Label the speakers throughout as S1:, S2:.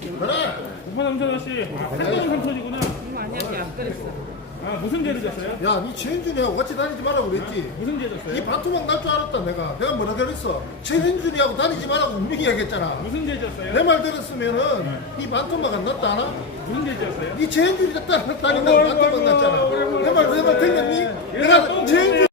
S1: 그래. 오빠 삼촌 씨, 한동 삼촌이구나.
S2: 이거 아니야, 이게 안 끓였어.
S1: 아, 무슨 죄를 졌어요?
S3: 야, 니 최현준이하고 같이 다니지 말라고 그랬지.
S1: 무슨
S3: 죄이
S1: 졌어요?
S3: 반토막 날 줄 알았다, 내가. 내가 뭐라 그랬어. 최현준이하고 다니지 말라고 분명히 얘기했잖아.
S1: 무슨 죄 졌어요?
S3: 내 말 들었으면은 이 반토막 안 났다, 하나?
S1: 무슨 죄 졌어요?
S3: 이 최현준이 따라
S1: 아이고,
S3: 반토막 났잖아. 내 말, 내 말 들렸니?
S1: 얘가
S3: 내가
S1: 또
S3: 최현준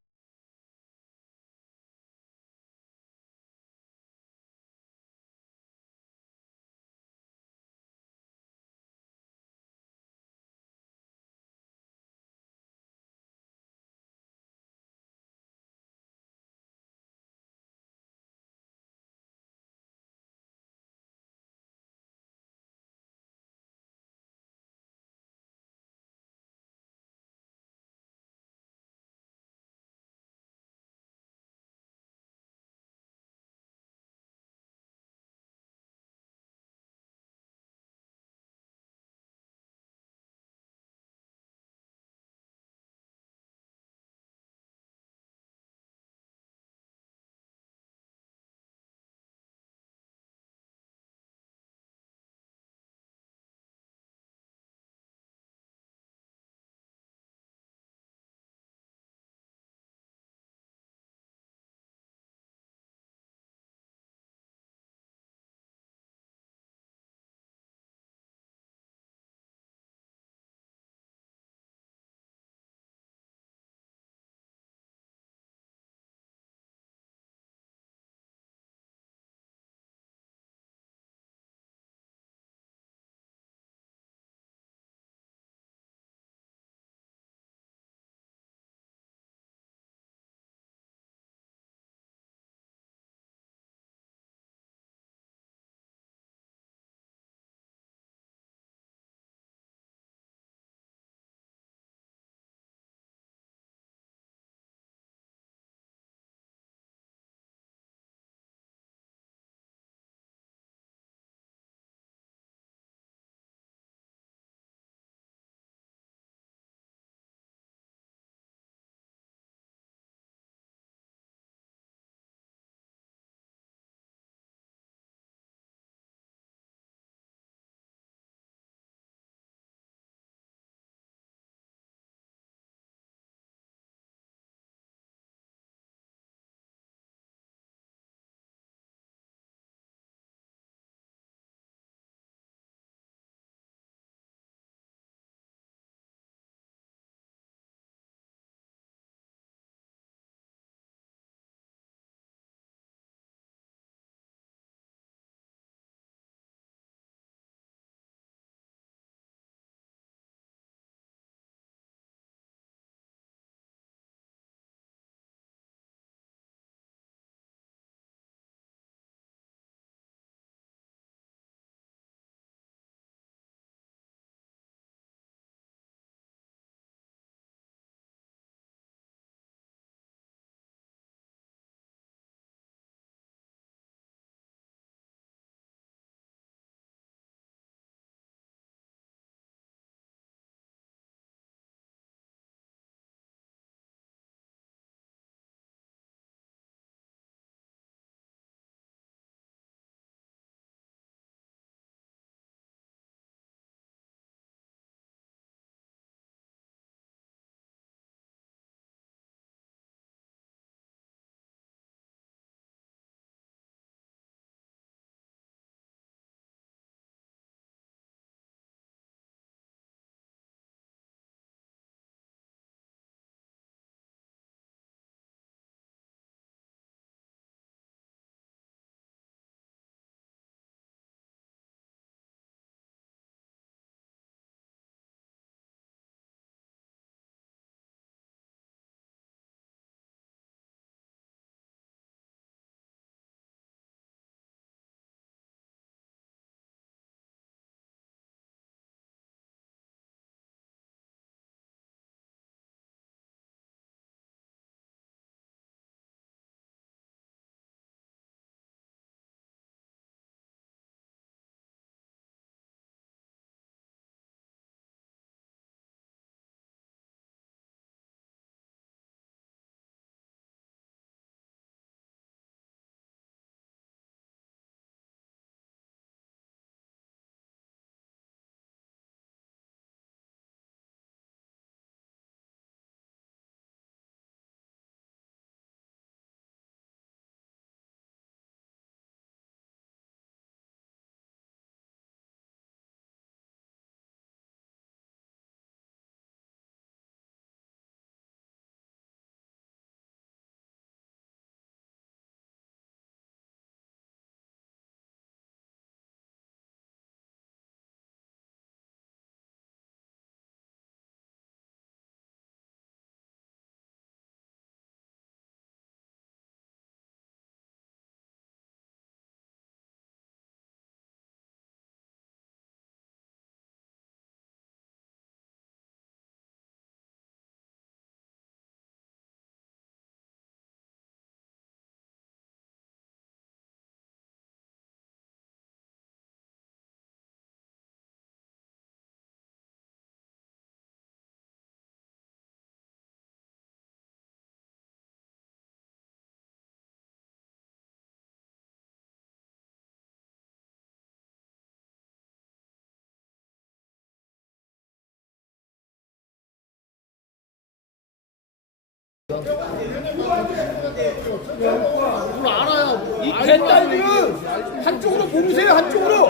S3: 알아야
S4: 이 개딸들은 한쪽으로 모으세요 한쪽으로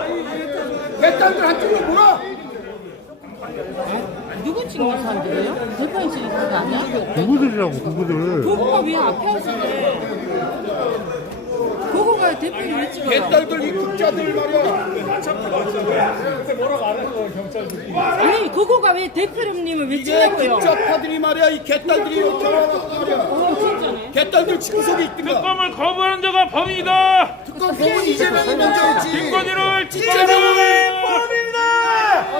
S4: 개딸들 한쪽으로 몰아
S2: 누구 찍는 사람들이에요? 찍는 거 아니야?
S3: 누구들이라고 누구들
S2: 그거가 왜 앞에 그 래? 그거가 대표님 왜 찍어요?
S4: 개딸들 이 국자들 말이야
S2: 아니 그거가 왜 대표님을 왜
S4: 이게
S2: 찍냐고요?
S4: 국자파들이 말이야 이 개딸들이 이렇게 말이야
S2: 어 진짜네.
S4: 개딸들 치구석에 있든가
S1: 특검을 거부하는 자가 범인이다.
S3: 특검 법은 이재명이 먼저 했지
S1: 김건희를 특검받아라.
S4: 범인이다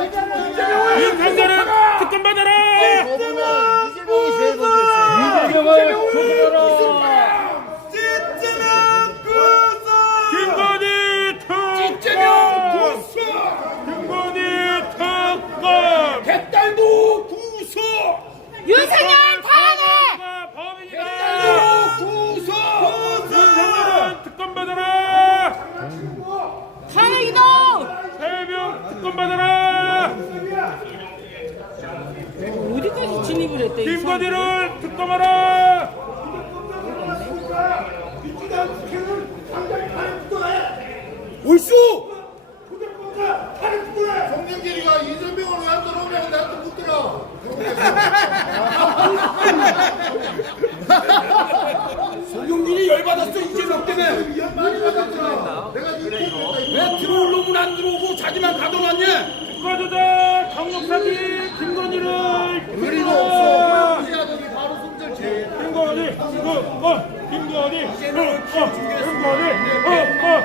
S4: 이재명을
S1: 특검 받아라.
S3: 법은 이재명이 제일 먼저
S1: 김건희
S2: 윤석열 탄핵!
S1: 가 범인이다.
S4: 개딸도 구수
S1: 윤상자를 특검 받아라.
S2: 탄핵이다!
S1: 해명 특검 받아라.
S2: 어디까지 진입을 했대? 이 사람?
S1: 김건희를 특검하라.
S4: 올수
S3: 송영길이가 이재명을 왜안 들어오면 나한테 묻더라
S4: 송영길이 열받았어 이재명 때문에.
S3: 연 많이 받았더라 내가 유튜브에다
S4: 왜 들어올 놈은 안 들어오고 자기만 가둬놨냐
S1: 국가조작 경력사기 김건희를
S3: 그리고
S1: 특검하라.
S3: 없어. 하더니 바로 손절 제
S1: 김건희 특검 김건희 특검 김건희 특검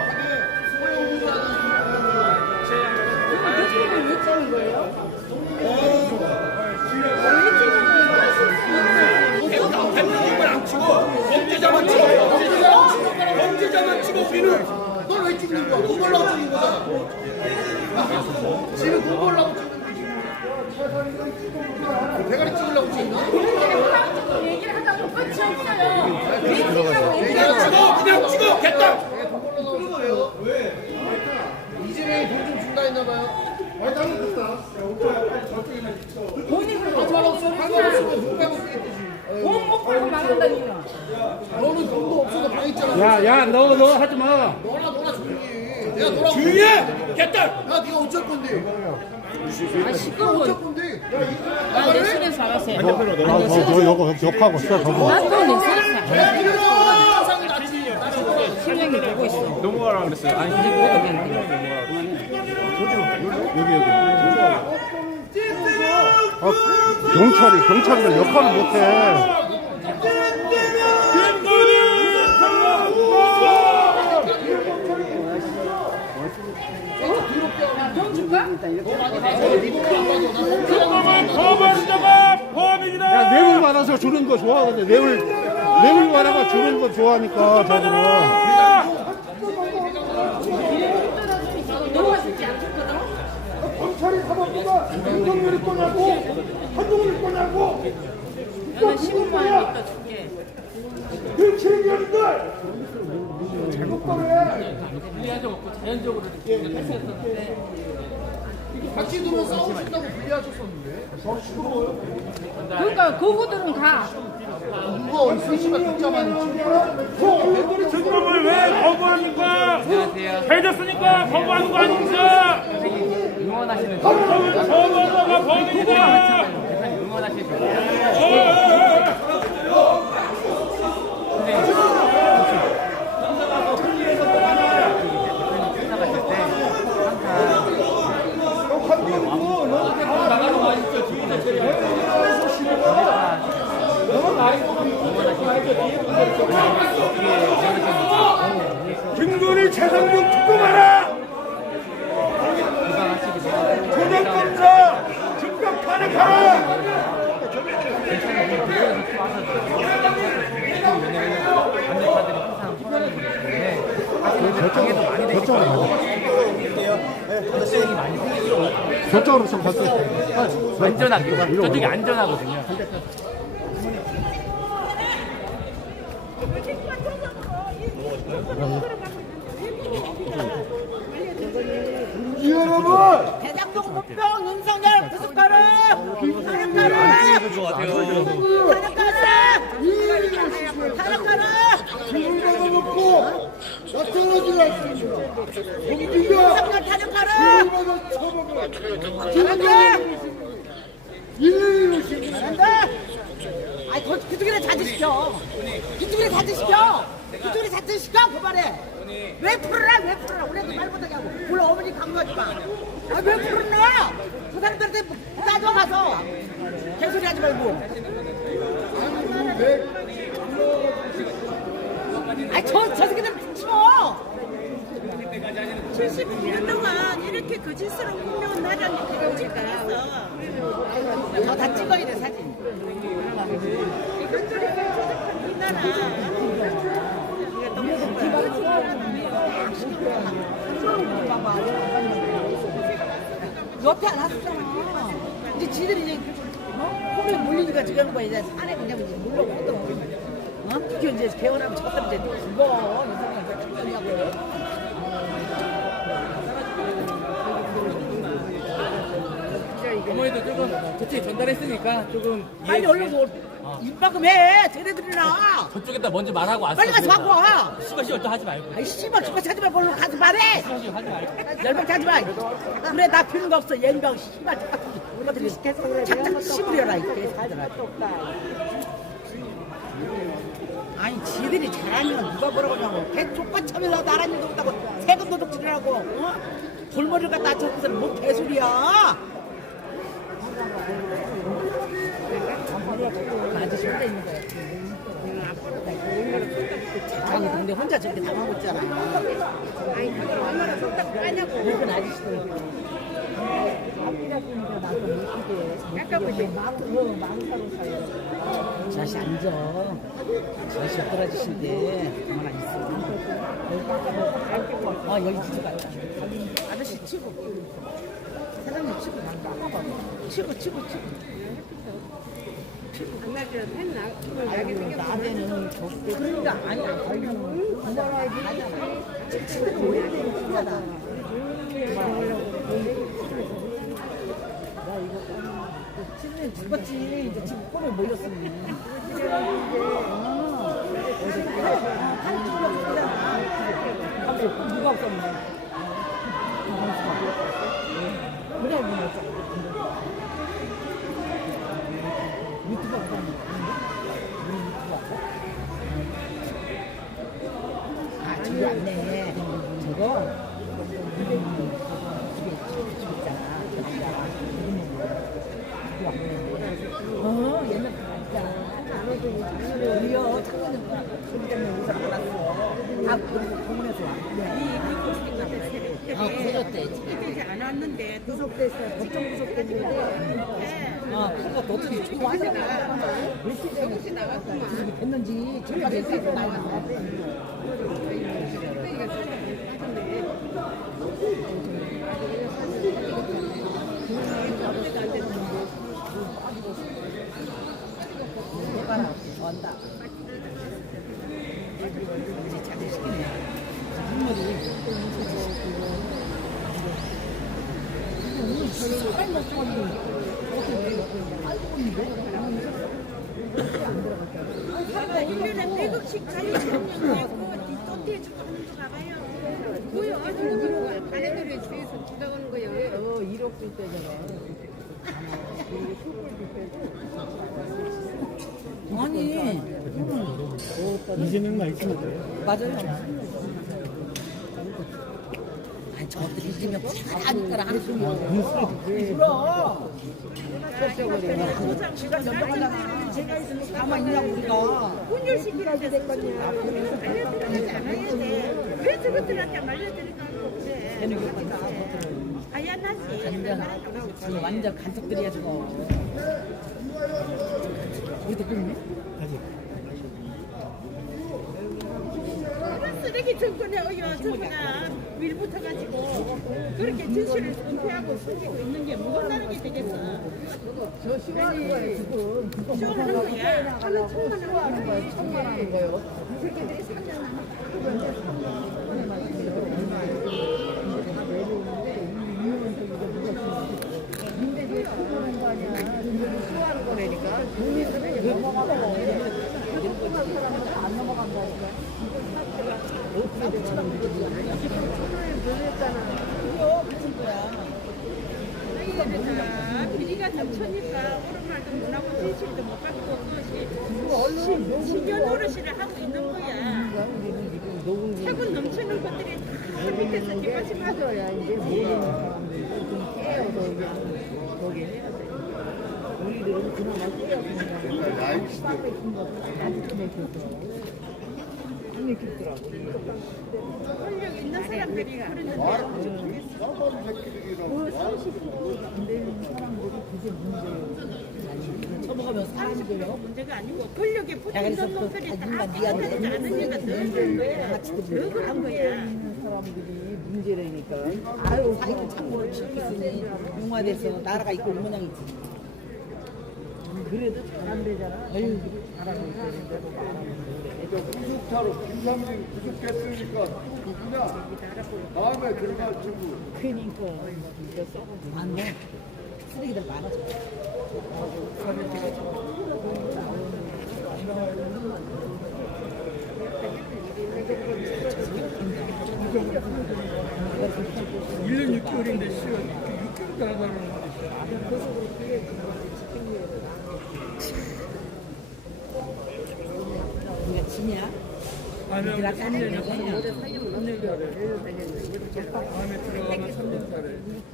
S2: 대표님을 왜 찍는 거예요?
S4: 안 치고 범죄자만 치고 범죄자만 치고 우리는
S3: 널 왜 찍는 거야? 돈 벌라고 찍는 거잖아 지금 돈 벌라고 찍는 거지 대가리 찍으려고 찍나?
S2: 얘기를 하다가 끝이. 왜 찍냐고
S4: 그냥. 찍어 그냥 찍어 개딸
S3: 이재명이 돈 좀 준다 했나 봐요
S2: 돈못 벌고.
S3: 너는 돈도 없어서
S5: 야, 야, 너, 너 하지 마.
S3: 너나 너나 조용히 내가 너랑
S4: 조용히 해 개딸
S3: 야 네가 어쩔 건데
S2: 아 시끄러워.
S3: 어쩔 건데
S2: 나 내실에서 알았어요.
S5: 너, 너, 너, 욕하고 있어, 저거.
S2: 나또 내실에서 알았어. 실력이 되고 있어. 넘어가라 그랬어요. 아니 이제 뭐가 되는데.
S5: 아, 경찰이, 경찰들 역할을 못해. 야, 뇌물 받아서 주는 거 좋아하는데, 뇌물, 뇌물 받아서 주는 거 좋아하니까, 저거는.
S2: 너가 줄지 않겠거든. 나는 15만 원 이따 줄게. 불리하지 없고 자연적으로 이렇게 했었는데
S3: 같이 두면 싸우신다고 불리하셨었는데
S2: 그거들은 가.
S3: 누가 어디 씨발 독자만 있지
S1: 특검을 왜 거부합니까? 해줬으니까 거부하는 거 아닙니까? 거부하는 자가 범인이다. 김건희 최상병 특검하라! 조정검사 즉각 탄핵하라!
S5: 저쪽으로 좀 갔어.
S6: 안전하게 저쪽이 안전하거든요.
S7: 대장동 목병 윤석열 구속하라! 탄핵하라! 탄핵하라! 타락하라!
S3: 기분도 먹고 나타나질 않습니다. 공기가
S7: 윤석열
S3: 처먹어.
S7: 잘한다!
S3: 일을 이루 십니다.
S7: 잘한다! 아이, 그, 그쪽이나 자제시켜. 그쪽이나 자제시켜. 그쪽이나 자제시켜, 그만해. 왜 풀어라, 왜 풀어라. 우리한테 말 못하게 하고. 물론 어머니 강요하지 마. 아, 왜 풀었나? 그 사람들한테 따져가서. 개소리 하지 말고. 아이, 저, 저 새끼들 치워.
S8: 70년 동안 이렇게 거짓스러운 분명한 나라를 그려질까
S7: 저다 찍어야 돼, 사진.
S8: 이것들이 이 나라
S7: 옆에 안 왔었잖아. 이제 지들이 이제 어? 홈에 물리니까 지금 뭐 이제 산에 그냥 이제 물러오거든. 어? 그게 이제 개원하면 저들 이제 죽어.
S2: 어머니도 조금 저쪽에 전달했으니까 조금
S7: 빨리 얼른 뭐 입만큼 해. 쟤네들이나.
S2: 저쪽에다 먼저 말하고 왔어.
S7: 빨리 가서 갖고 와.
S2: 씨발 씨발 또 하지 말고.
S7: 아이 씨발 죽어 찾지 말고 가서 말해.
S2: 하지 말고.
S7: 열명 하지 마. 그래 나 필요가 없어. 연병 씨발 이것들이 착착 씹으려라 이 개새끼들아. 아니 지들이 잘하면 누가 뭐라고 하냐고 개 족같차면서 나란 일도 못하고 세금 도둑질이라고 어? 돌머리를 갖다 쳐서 뭐 개소리야 혼자 있는 거야 자랑이 근데 혼자 저렇게 당하고 있잖아 아니 그걸 얼마나 손딱 까냐고 이건 아저씨들 자시 앉아. 자시 떨어지신데 가만 안 있어. 아 여기 치지 말고. 아저씨 치고. 사장님 치고. 치고 치고 치고. 아이고 나대는 좁게 그러니까 아니야 아이고 아니야 치치들은 오래된 친구다 치즈는 죽었지 이제 지금 꼴에 몰렸으니 누가 없었네. 그래 몰렸어 유튜브 없었네 우리 유튜브 왔어? 아 저기 왔네 저거 어, 옛날 진짜. 우리요, 작년에 소리 때문에 오서 안 와. 아, 그랬대.
S8: 이들이 안 왔는데 또
S7: 구속됐어요. 법정 구속됐는데. 아, 그거 어쩐지 좋아하잖아.
S8: 조금씩 나왔구만
S7: 어떻게 됐는지 정말 됐어 나왔어. 원다. 이제 자기 시키네.
S8: 내가 1년에 100억씩 자유시험 내고 뒷돈대 주고 한번 가봐요 뭐야 어디로 가네들이 주위에서 주다오는 거예요
S7: 어, 1억 줄때 저거. 아니,
S5: 이재명만 있으면 돼.
S7: 맞아요. 저들이 이기면 잘하니까 하는 소리야. 있냐고, 우리가.
S8: 알려드리지 않아야 돼 왜 저것들한테 없대 아야 나지
S7: 완전, 간척들이야, 저거. 우리도 그렇네?
S8: 쓰레기 정권에 어여 저거가 밀붙어가지고 그렇게 진실을 은폐하고 숨기고 있는 게 뭐가 나는 게 되겠어
S7: 저 시간이 지금
S8: 쇼하는 거야 하는 척하는
S7: 하는 거예요. 하는 거예요. 수하는 거라니까.
S8: 넘쳐니까 오른말도 못하고 진실도 못 갖고 그것이 신견 노릇을 하고 있는 거야. 세금 넘치는 것들이 다 밑에서 뒷받침하줘야 이제 모르는 사람들이 좀 깨어서 거기 해야 돼. 우리들은 그나마 깨어서. 권력 있는 사람들이 그러는데
S3: 나만 새끼들 그게
S7: 문제예요. 처먹으면 사람들요.
S8: 문제가 아니고 권력에 야, 그래서 붙은 그 놈들이 다 아줌마 네가 깨끗하지 내는 않은 데가 늘어난 거야. 같이 늘 그런 거야.
S7: 있는 사람들이 문제라니까. 아유, 사이도 참고 실패했으니 융화돼서 나라가 있고 온 모양이지. 그래도 잘 안 되잖아. 아유,
S3: 구속차로 김삼진 구속했으니까 그냥 다음에 들어갈 친구
S7: 그니까. 이거 썩은 거. 안 돼. 쓰레기들 많아져. 일 년 육개월인데 시간 육개월도 안 하는 우리가 지냐? 아니요. 우리가 까는 거냐? 다음에 들어가면 3년 차래.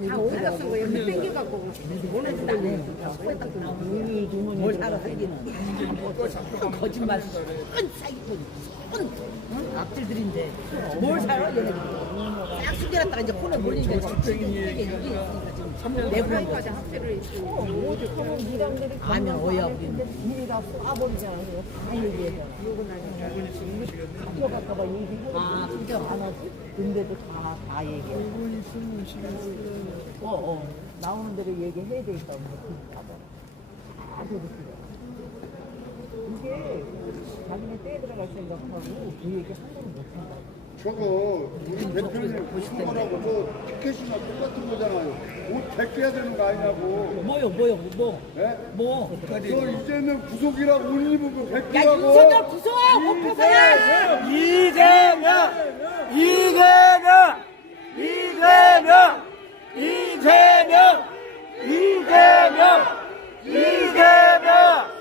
S7: 다 올라갔어 거예요. 그 땡겨갖고 보내지도 안 해서 뭘 알아 살기는 거짓말 손 사기꾼 손 악질들인데 뭘 사러 얘네들 싹 숨겨놨다가 이제 폰에 몰리니까 지금 이게 있으니까 지금 내보낸 거지 아면 어여 우리는 우리가 쏴버리잖아요. 다 얘기해서 얘기해 아 진짜? 안 하지? 근데도 다, 다 얘기해. 어, 어. 나오는 대로 얘기해야 되겠다고 봐봐. 다 들었어요 이게 자기네 떼 들어갈 생각하고 그 얘기 한 번도 못한다
S3: 저거 우리 대표님 보신 거라고 저 티켓이나 똑같은 거잖아요. 옷 벗겨야 되는 거 아니냐고.
S7: 뭐요 뭐요 뭐
S3: 예?
S7: 뭐?
S3: 저 이제는 구속이라고 옷 입으면
S7: 야
S3: 벗기라고.
S7: 윤석열 구속아 못
S1: 이재명! 이재명! 이재명! 이재명! 이재명! 이재명! 이재명!